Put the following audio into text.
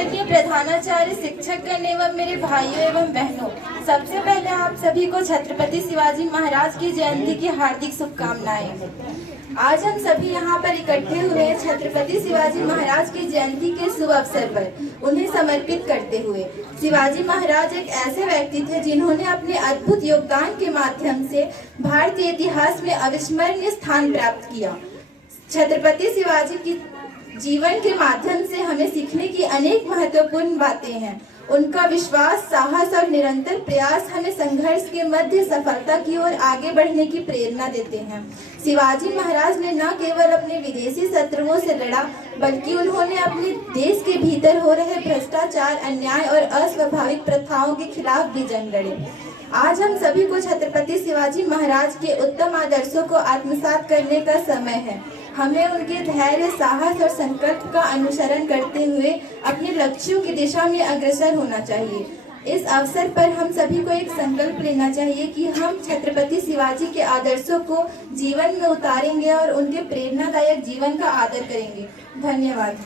आदरणीय प्रधानाचार्य, शिक्षकगण एवं मेरे भाइयों एवं बहनों, सबसे पहले आप सभी को छत्रपति शिवाजी महाराज की जयंती की हार्दिक शुभकामनाएं। आज हम सभी यहाँ पर इकट्ठे हुए हैं छत्रपति शिवाजी महाराज की जयंती के शुभ अवसर पर उन्हें समर्पित करते हुए। शिवाजी महाराज एक ऐसे व्यक्ति थे जिन्होंने अपने अद्भुत योगदान के माध्यम से भारतीय इतिहास में अविस्मरणीय स्थान प्राप्त किया। छत्रपति शिवाजी की जीवन के माध्यम से हमें सीखने की अनेक महत्वपूर्ण बातें हैं। उनका विश्वास, साहस और निरंतर प्रयास हमें संघर्ष के मध्य सफलता की ओर आगे बढ़ने की प्रेरणा देते हैं। शिवाजी महाराज ने न केवल अपने विदेशी शत्रुओं से लड़ा, बल्कि उन्होंने अपने देश के भीतर हो रहे भ्रष्टाचार, अन्याय और अस्वाभाविक प्रथाओं के खिलाफ भी जंग लड़े। आज हम सभी को छत्रपति शिवाजी महाराज के उत्तम आदर्शों को आत्मसात करने का समय है। हमें उनके धैर्य, साहस और संकल्प का अनुसरण करते हुए अपने लक्ष्यों की दिशा में अग्रसर होना चाहिए। इस अवसर पर हम सभी को एक संकल्प लेना चाहिए कि हम छत्रपति शिवाजी के आदर्शों को जीवन में उतारेंगे और उनके प्रेरणादायक जीवन का आदर करेंगे। धन्यवाद।